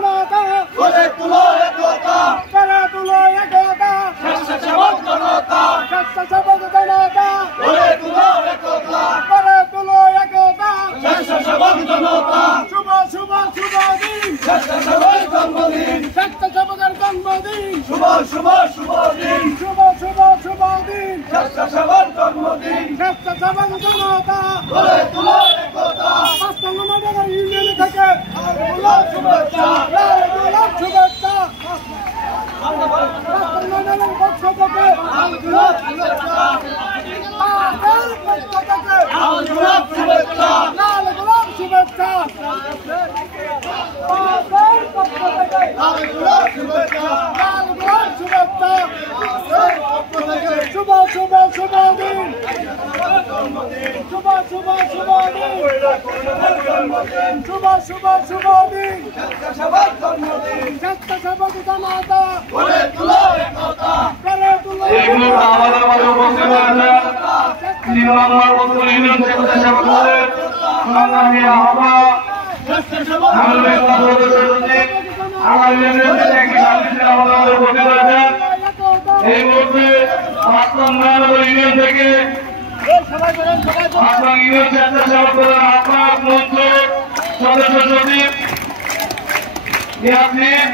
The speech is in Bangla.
জনতা গড়ে তুলো একতা গড়ে তুলো একতা স্বেচ্ছাসেবক জনতা স্বেচ্ছাসেবক জনতা গড়ে তুলো একতা গড়ে তুলো একতা স্বেচ্ছাসেবক জনতা শুভ শুভ শুভ দিন স্বেচ্ছাসেবক জন্মদিন স্বেচ্ছাসেবকের জন্মদিন শুভ শুভ শুভ দিন শুভ শুভ শুভ দিন স্বেচ্ছাসেবক জন্মদিন স্বেচ্ছাসেবক জনতা গড়ে তুলো একতা পাঁচতঙ্গনগর ইউনিয়ন থেকে শুভেচ্ছা লাল গোলাপ শুভেচ্ছা পাঁচতঙ্গনগর পক্ষ থেকে লাল গোলাপ শুভেচ্ছা আমাদের পক্ষ থেকে লাল গোলাপ শুভেচ্ছা লাল গোলাপ শুভেচ্ছা আমাদের পক্ষ থেকে লাল গোলাপ শুভেচ্ছা লাল গোলাপ শুভেচ্ছা পক্ষ থেকে শুভ শুভ শুভ দিন শুভ শুভ শুভ দিন শুভ শুভ শুভ দিন স্বেচ্ছাসেবক জন্মদিন স্বেচ্ছাসেবক জনতা গড়ে তুলো একতা গড়ে তুলো এই মুহূর্তে আমাদের মাঝে উপস্থিত হয়েছেন 3 নম্বর উত্তর ইউনিয়ন স্বেচ্ছাসেবক দলের সংগ্রামী আহ্বায়ক স্বেচ্ছাসেবক আগামী ইউনিয়নের একটি শান্তিতে আমাদের উপস্থিত হয়েছেন এই মুহূর্তে পাঁচতঙ্গনগর ইউনিয়ন থেকে পাঁচতং ইউনিয়ন স্বেচ্ছাসেবক দলের আহ্বায়ক মঞ্চ সদস্য সচিব ইয়াসিন